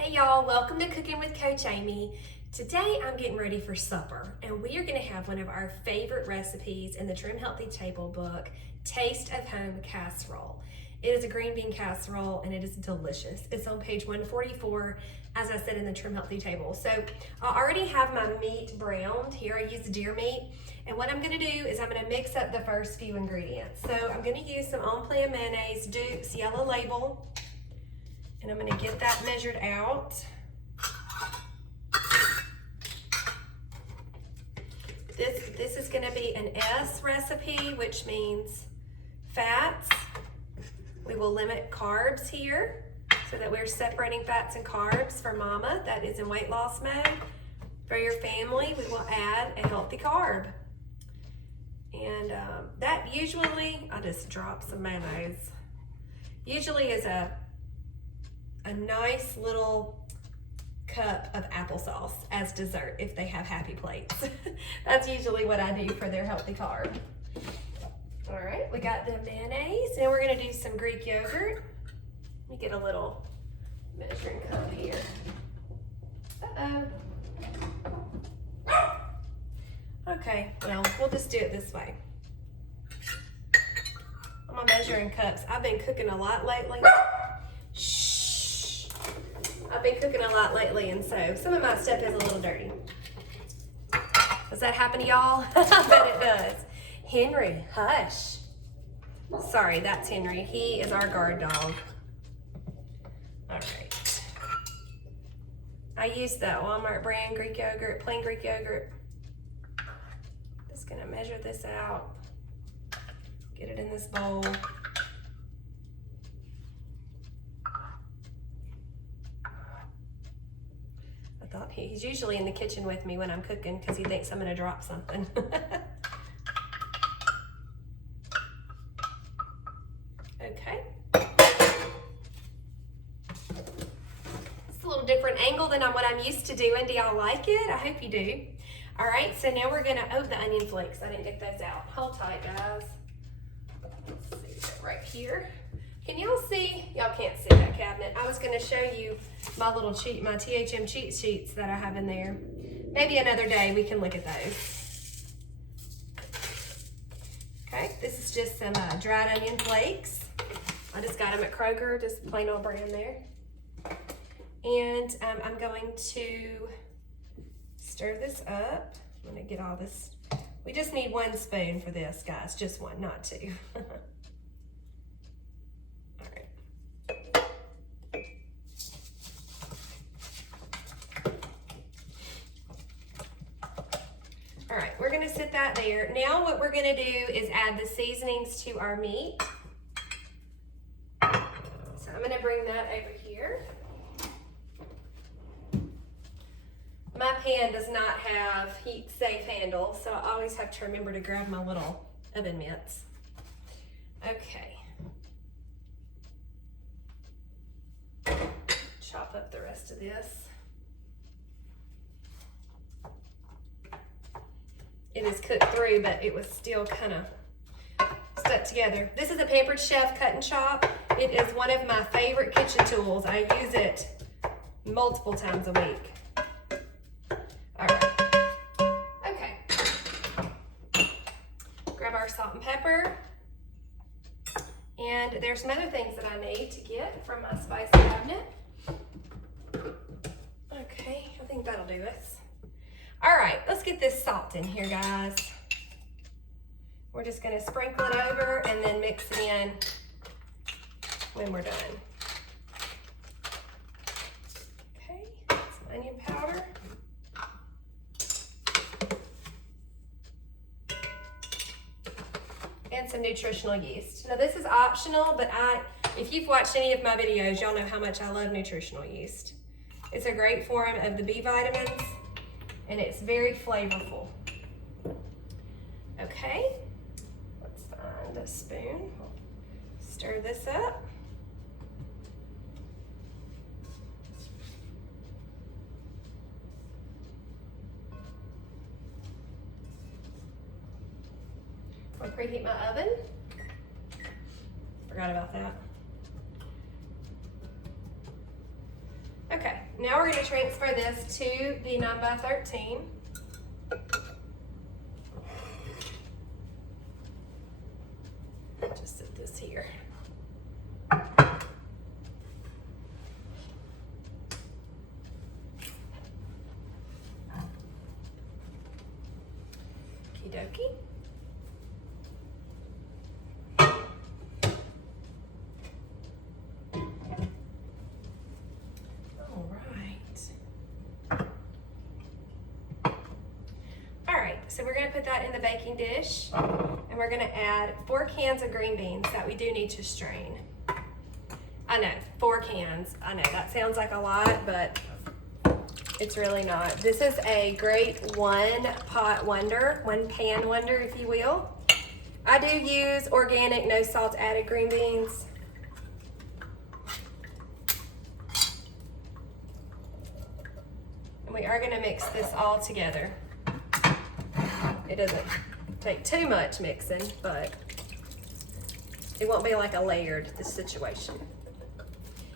Hey y'all, welcome to Cooking with Coach Amy. Today I'm getting ready for supper and we are going to have one of our favorite recipes in the Trim Healthy Table book, Taste of Home Casserole. It is a green bean casserole and it is delicious. It's on page 144, as I said, in the Trim Healthy Table. So I already have my meat browned. Here I use deer meat. And what I'm going to do is I'm going to mix up the first few ingredients. So I'm going to use some On Plan mayonnaise, Duke's yellow label. And I'm going to get that measured out. This is going to be an S recipe, which means fats. We will limit carbs here so that we're separating fats and carbs for mama that is in weight loss mode. For your family, we will add a healthy carb. And that usually, I'll just drop some mayonnaise, usually is a nice little cup of applesauce as dessert if they have happy plates. That's usually what I do for their healthy carb. All right, we got the mayonnaise. Now we're gonna do some Greek yogurt. Let me get a little measuring cup here. Okay, well, we'll just do it this way. On my measuring cups, I've been cooking a lot lately. I've been cooking a lot lately, and so some of my stuff is a little dirty. Does that happen to y'all? I bet it does. Henry, hush. Sorry, that's Henry. He is our guard dog. All right. I use the Walmart brand Greek yogurt, plain Greek yogurt. Just gonna measure this out. Get it in this bowl. He's usually in the kitchen with me when I'm cooking because he thinks I'm gonna drop something. Okay. It's a little different angle than what I'm used to doing. Do y'all like it? I hope you do. All right, so now we're gonna, the onion flakes. I didn't get those out. Hold tight, guys. Let's see, right here. Can y'all see? Y'all can't see that cabinet. I was going to show you my little my THM cheat sheets that I have in there. Maybe another day we can look at those. Okay, this is just some dried onion flakes. I just got them at Kroger, just plain old brand there. And I'm going to stir this up. I'm going to get all this. We just need 1 spoon for this, guys. Just 1, not 2. All right, we're gonna sit that there. Now what we're gonna do is add the seasonings to our meat. So I'm gonna bring that over here. My pan does not have heat safe handle, so I always have to remember to grab my little oven mitts. Okay. Chop up the rest of this. It is cooked through, but it was still kind of stuck together. This is a Pampered Chef Cut and Chop. It is one of my favorite kitchen tools. I use it multiple times a week. All right. Okay. Grab our salt and pepper. And there's some other things that I need to get from my spice cabinet. Okay, I think that'll do us. All right, let's get this salt in here, guys. We're just gonna sprinkle it over and then mix it in when we're done. Okay, some onion powder. And some nutritional yeast. Now this is optional, but if you've watched any of my videos, y'all know how much I love nutritional yeast. It's a great form of the B vitamins. And it's very flavorful. Okay, let's find a spoon. Stir this up. I'll preheat my oven. Forgot about that. Okay, Now we're going to transfer this to the 9x13. Just set this here. Okie dokie. So we're going to put that in the baking dish, and we're going to add 4 cans of green beans that we do need to strain. I know, 4 cans. I know that sounds like a lot, but it's really not. This is a great one-pot wonder, one-pan wonder, if you will. I do use organic, no salt added green beans. And we are going to mix this all together. It doesn't take too much mixing, but it won't be like a layered situation.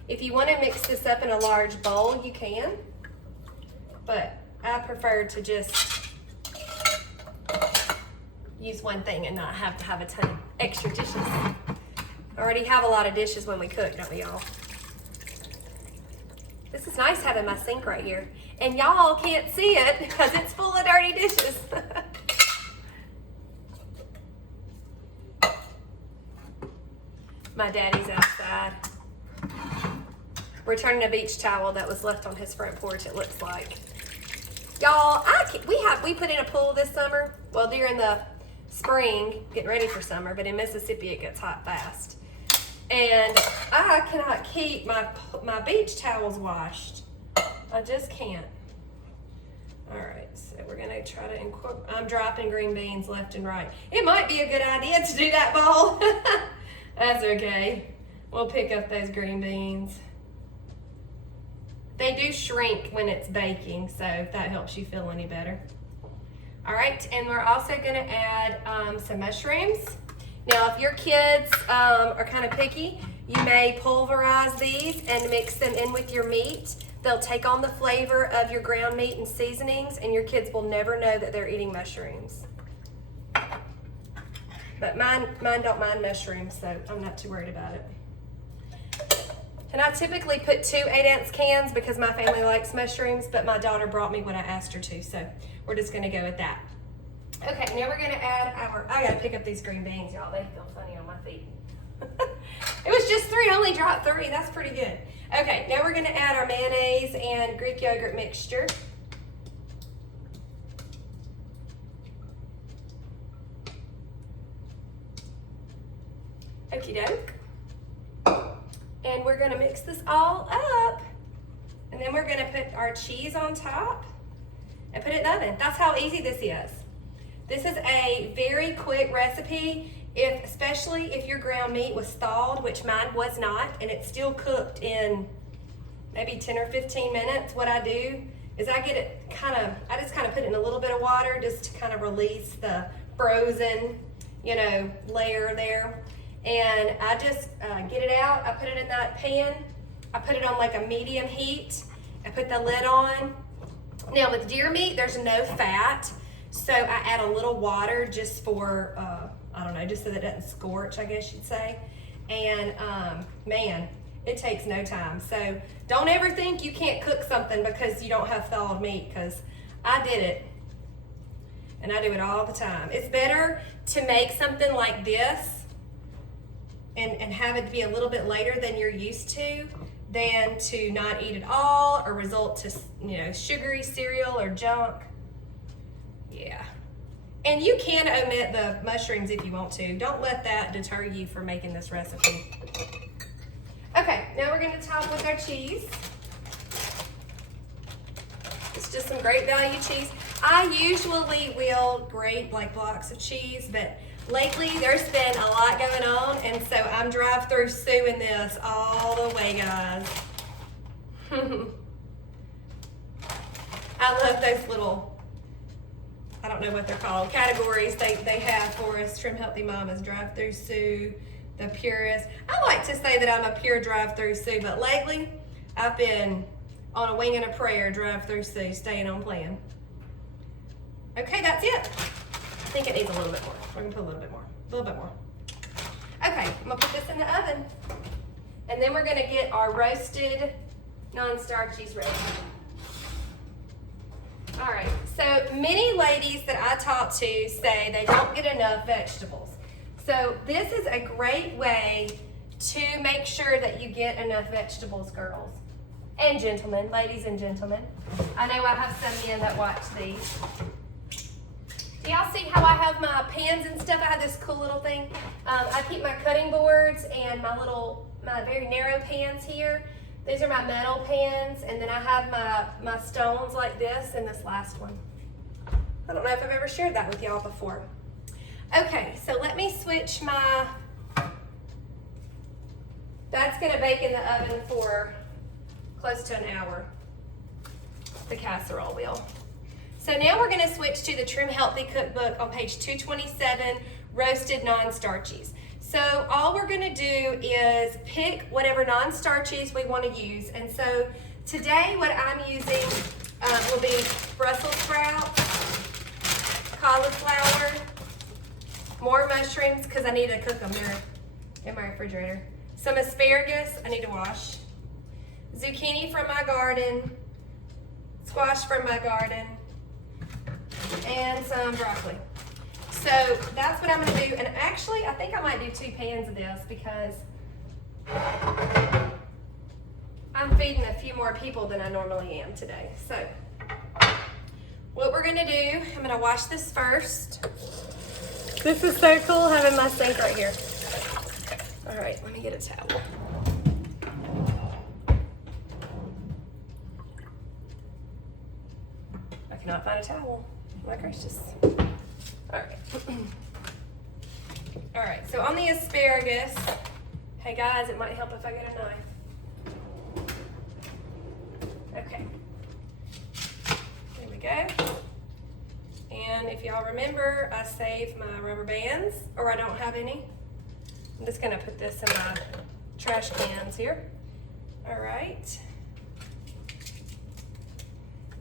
If you want to mix this up in a large bowl, you can, but I prefer to just use one thing and not have to have a ton of extra dishes. I already have a lot of dishes when we cook, don't we, y'all? This is nice having my sink right here. And y'all can't see it because it's full of dirty dishes. My daddy's outside. We're turning a beach towel that was left on his front porch, it looks like. Y'all, we put in a pool this summer. Well, during the spring, getting ready for summer, but in Mississippi it gets hot fast. And I cannot keep my beach towels washed. I just can't. All right, so we're gonna try to incorporate. I'm dropping green beans left and right. It might be a good idea to do that bowl. That's okay. We'll pick up those green beans. They do shrink when it's baking, so if that helps you feel any better. All right, and we're also gonna add some mushrooms. Now, if your kids are kind of picky, you may pulverize these and mix them in with your meat. They'll take on the flavor of your ground meat and seasonings, and your kids will never know that they're eating mushrooms. But mine don't mind mushrooms, so I'm not too worried about it. And I typically put 2 8-ounce cans because my family likes mushrooms, but my daughter brought me what I asked her to, so we're just gonna go with that. Okay, now we're gonna add I gotta pick up these green beans, y'all. They feel funny on my feet. It was just 3, I only dropped 3, that's pretty good. Okay, now we're gonna add our mayonnaise and Greek yogurt mixture. Okie doke. And we're gonna mix this all up. And then we're gonna put our cheese on top and put it in the oven. That's how easy this is. This is a very quick recipe, especially if your ground meat was thawed, which mine was not, and it's still cooked in maybe 10 or 15 minutes. What I do is I just kind of put it in a little bit of water just to kind of release the frozen, layer there. And I just get it out. I put it in that pan. I put it on like a medium heat. I put the lid on. Now with deer meat, there's no fat. So I add a little water just for, I don't know, just so that it doesn't scorch, I guess you'd say. And man, it takes no time. So don't ever think you can't cook something because you don't have thawed meat, because I did it. And I do it all the time. It's better to make something like this and have it be a little bit later than you're used to than to not eat at all or result to, sugary cereal or junk. Yeah. And you can omit the mushrooms if you want to. Don't let that deter you from making this recipe. Okay, now we're gonna top with our cheese. It's just some great value cheese. I usually will grate like blocks of cheese, but lately there's been a lot going on, and so I'm drive-through suing this all the way, guys. I love those little, I don't know what they're called, categories they have for us, Trim Healthy Mamas, drive-through Sue, the purist. I like to say that I'm a pure drive-through Sue, but lately I've been on a wing and a prayer, drive through Sioux, staying on plan. Okay, that's it. I think it needs a little bit more. We're gonna put a little bit more, Okay, I'm gonna put this in the oven. And then we're gonna get our roasted non-starchies ready. All right, so many ladies that I talk to say they don't get enough vegetables. So this is a great way to make sure that you get enough vegetables, girls and gentlemen, ladies and gentlemen. I know I have some men that watch these. Do y'all see how I have my pans and stuff? I have this cool little thing. I keep my cutting boards and my very narrow pans here. These are my metal pans, and then I have my stones like this and this last one. I don't know if I've ever shared that with y'all before. Okay, so let me switch that's gonna bake in the oven for close to an hour, the casserole will. So now we're gonna switch to the Trim Healthy Cookbook on page 227, roasted non-starchies. So all we're gonna do is pick whatever non-starchies we wanna use. And so today what I'm using will be Brussels sprouts, cauliflower, more mushrooms because I need to cook them. They're in my refrigerator. Some asparagus I need to wash, zucchini from my garden, squash from my garden, and some broccoli. So that's what I'm gonna do. And actually, I think I might do 2 pans of this because I'm feeding a few more people than I normally am today. So what we're gonna do, I'm gonna wash this first. This is so cool having my sink right here. All right, let me get a towel. I cannot find a towel. My gracious. All right. All right, so on the asparagus, hey guys, it might help if I get a knife. Okay. There we go. And if y'all remember, I saved my rubber bands, or I don't have any. I'm just gonna put this in my trash cans here. All right.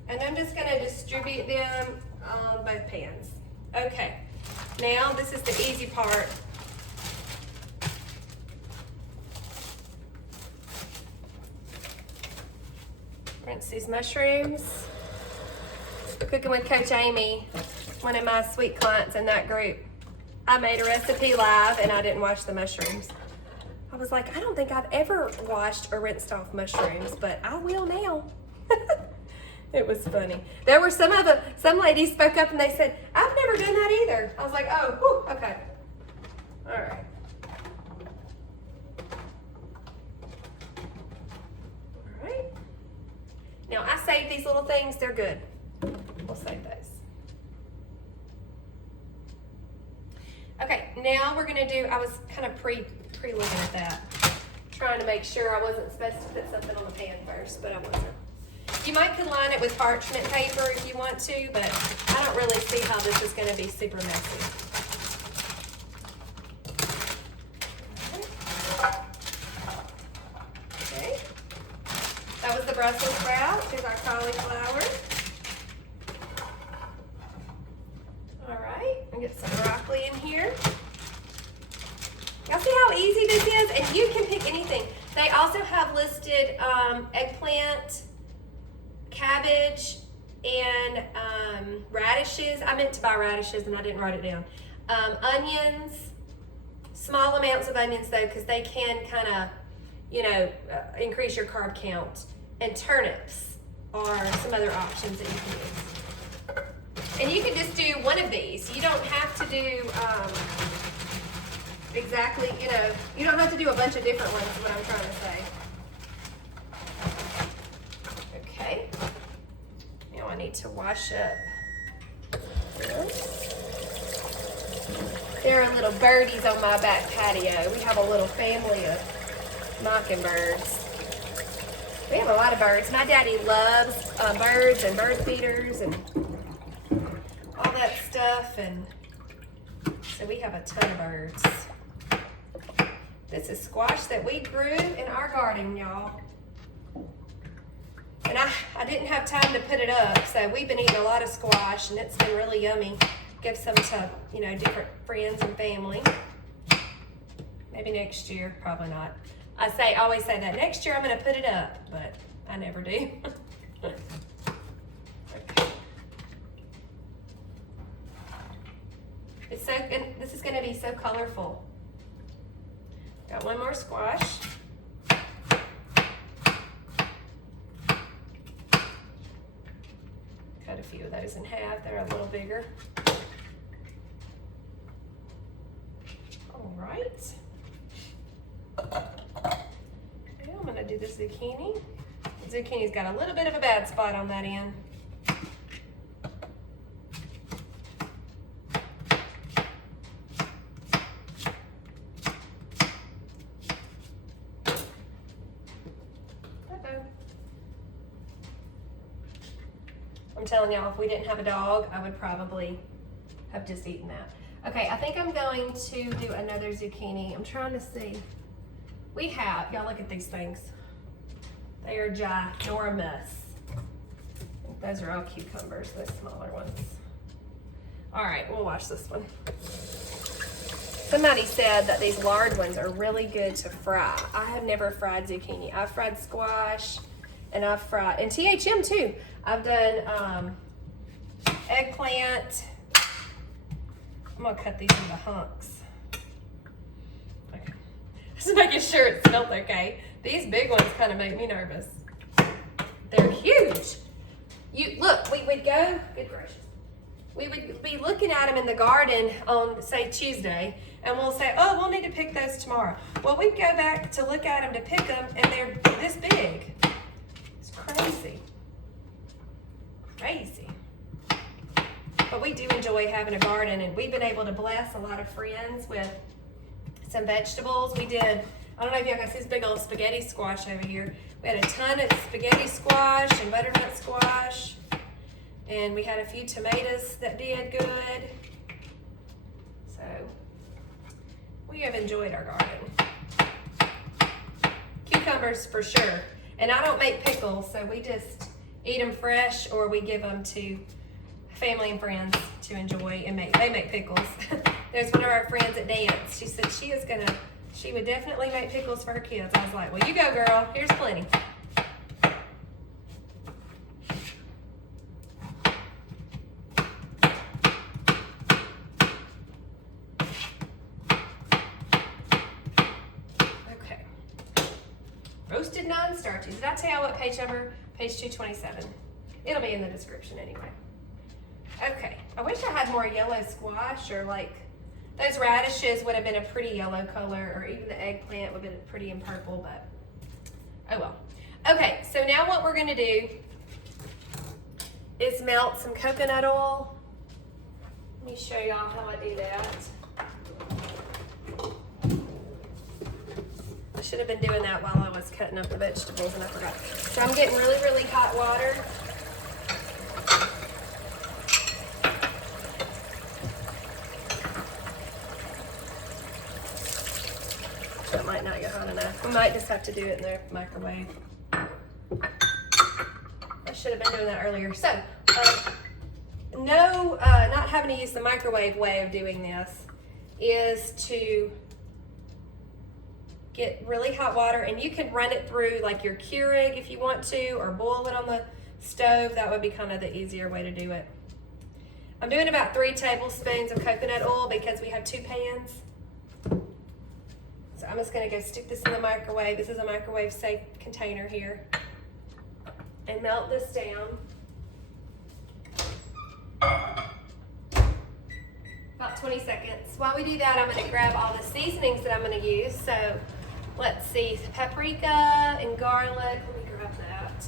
And I'm just gonna distribute them on both pans. Okay, now this is the easy part. Rinse these mushrooms. Cooking with Coach Amy, one of my sweet clients in that group. I made a recipe live and I didn't wash the mushrooms. I was like, I don't think I've ever washed or rinsed off mushrooms, but I will now. It was funny. There were some ladies spoke up and they said, I've never done that either. I was like, oh, whew, okay. All right. All right. Now I saved these little things, they're good. We'll save those. Okay, now we're gonna do, I was kind of pre-looking at that, trying to make sure I wasn't supposed to put something on the pan first, but I wasn't. You might could line it with parchment paper if you want to, but I don't really see how this is going to be super messy. Okay. That was the Brussels sprouts. Here's our cauliflower. All right, and get some broccoli in here. Y'all see how easy this is? And you can pick anything. They also have listed eggplant, cabbage, and radishes. I meant to buy radishes and I didn't write it down. Onions, small amounts of onions though, because they can kind of, increase your carb count. And turnips are some other options that you can use. And you can just do one of these. You don't have to do exactly, you don't have to do a bunch of different ones is what I'm trying to say. Okay. Now I need to wash up this. There are little birdies on my back patio. We have a little family of mockingbirds. We have a lot of birds. My daddy loves birds and bird feeders and all that stuff, and so we have a ton of birds. This is squash that we grew in our garden, y'all. And I didn't have time to put it up, so we've been eating a lot of squash, and it's been really yummy. Give some to, you know, different friends and family. Maybe next year, probably not. I always say that next year I'm going to put it up, but I never do. Okay. It's so good. This is going to be so colorful. Got one more squash. Cut a few of those in half. They're a little bigger. All right. Now I'm going to do the zucchini. The zucchini's got a little bit of a bad spot on that end. I'm telling y'all, if we didn't have a dog, I would probably have just eaten that. Okay, I think I'm going to do another zucchini. I'm trying to see. We have, y'all look at these things. They are ginormous. Those are all cucumbers, those smaller ones. All right, we'll watch this one. Somebody said that these large ones are really good to fry. I have never fried zucchini. I've fried squash, and I've fried, and THM too. I've done eggplant. I'm gonna cut these into hunks. Okay. Just making sure it smells okay. These big ones kind of make me nervous. They're huge. Look, we would go, good gracious. We would be looking at them in the garden on, say, Tuesday, and we'll say, oh, we'll need to pick those tomorrow. Well, we'd go back to look at them to pick them, and they're this big. It's crazy. Crazy. But we do enjoy having a garden, and we've been able to bless a lot of friends with some vegetables. We did, I don't know if y'all can see this big old spaghetti squash over here. We had a ton of spaghetti squash and butternut squash, and we had a few tomatoes that did good. So we have enjoyed our garden. Cucumbers for sure. And I don't make pickles, so we just eat them fresh, or we give them to family and friends to enjoy and they make pickles. There's one of our friends that danced. She said she would definitely make pickles for her kids. I was like, well, you go, girl. Here's plenty. Okay. Roasted non-starchies. Did I tell you what page number? Page 227. It'll be in the description anyway. Okay, I wish I had more yellow squash, or like those radishes would have been a pretty yellow color, or even the eggplant would have been pretty and purple, but oh well. Okay, so now what we're gonna do is melt some coconut oil. Let me show y'all how I do that. I should have been doing that while I was cutting up the vegetables and I forgot. So I'm getting really, really hot water. That might not get hot enough. We might just have to do it in the microwave. I should have been doing that earlier. So, not having to use the microwave way of doing this is to get really hot water, and you can run it through like your Keurig if you want to, or boil it on the stove. That would be kind of the easier way to do it. I'm doing about 3 tablespoons of coconut oil because we have 2 pans. So I'm just gonna go stick this in the microwave. This is a microwave safe container here. And melt this down. About 20 seconds. While we do that, I'm gonna grab all the seasonings that I'm gonna use. So let's see, paprika and garlic. Let me grab that.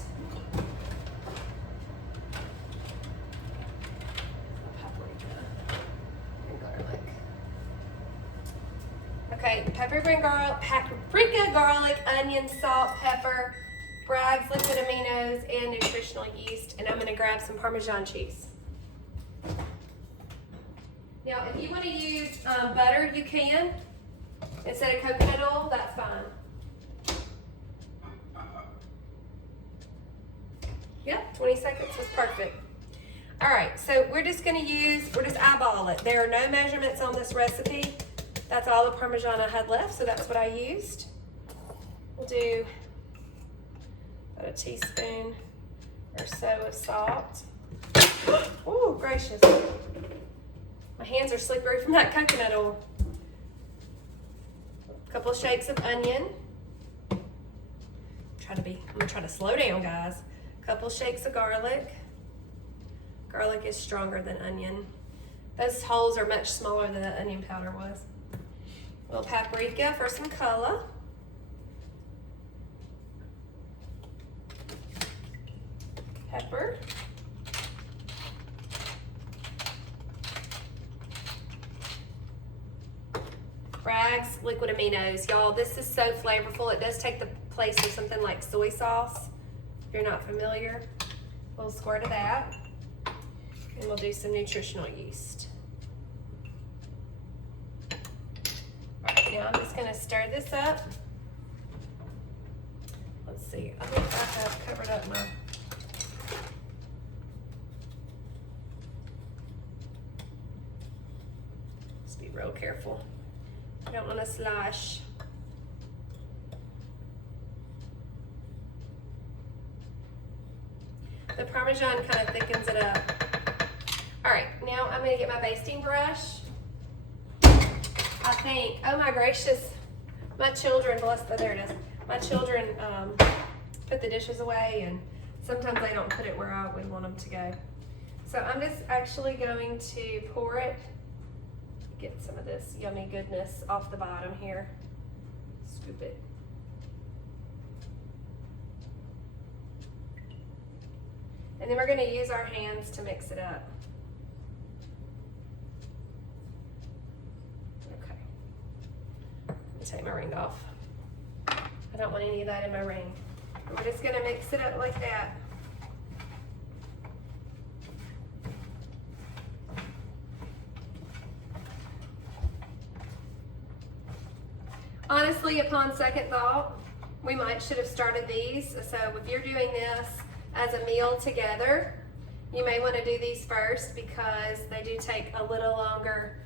Paprika and garlic. Okay, paprika, garlic, onion, salt, pepper, Bragg's liquid aminos, and nutritional yeast. And I'm gonna grab some Parmesan cheese. Now, if you want to use butter, you can. Instead of coconut oil, that's fine. Yep, 20 seconds was perfect. All right, so we're just eyeball it. There are no measurements on this recipe. That's all the Parmesan I had left, so that's what I used. We'll do about a teaspoon or so of salt. Oh, gracious. My hands are slippery from that coconut oil. A couple of shakes of onion. I'm gonna try to slow down, guys. A couple shakes of garlic. Garlic is stronger than onion. Those holes are much smaller than the onion powder was. A little paprika for some color. Pepper. Bragg's liquid aminos. Y'all, this is so flavorful. It does take the place of something like soy sauce. If you're not familiar, a little squirt of that. And we'll do some nutritional yeast. All right, now I'm just gonna stir this up. Let's see, I think I have covered up my just be real careful. I don't want to slosh. The Parmesan kind of thickens it up. All right, now I'm gonna get my basting brush. I think, oh my gracious, my children, there it is. My children put the dishes away, and sometimes they don't put it where I would want them to go. So I'm just actually going to pour it, get some of this yummy goodness off the bottom here. Scoop it. And then we're gonna use our hands to mix it up. Okay. Let me take my ring off. I don't want any of that in my ring. We're just gonna mix it up like that. Honestly, upon second thought, we should have started these. So if you're doing this as a meal together, you may want to do these first because they do take a little longer.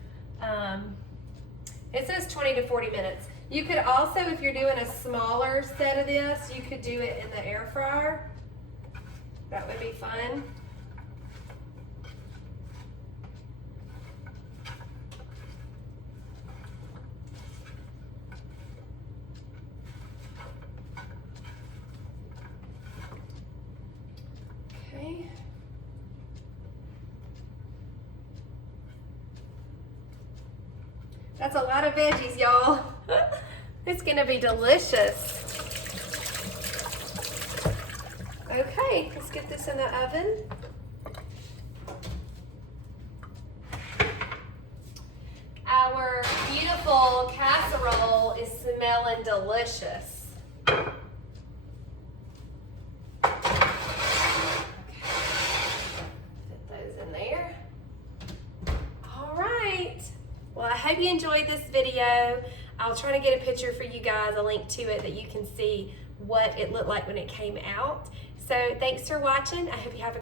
It says 20 to 40 minutes. You could also, if you're doing a smaller set of this, you could do it in the air fryer. That would be fun. Okay. That's a lot of veggies, y'all. It's gonna be delicious. Okay, let's get this in the oven. Our beautiful casserole is smelling delicious. Okay. Fit those in there. All right. Well, I hope you enjoyed this video. I'll try to get a picture for you guys, a link to it that you can see what it looked like when it came out. So thanks for watching. I hope you have a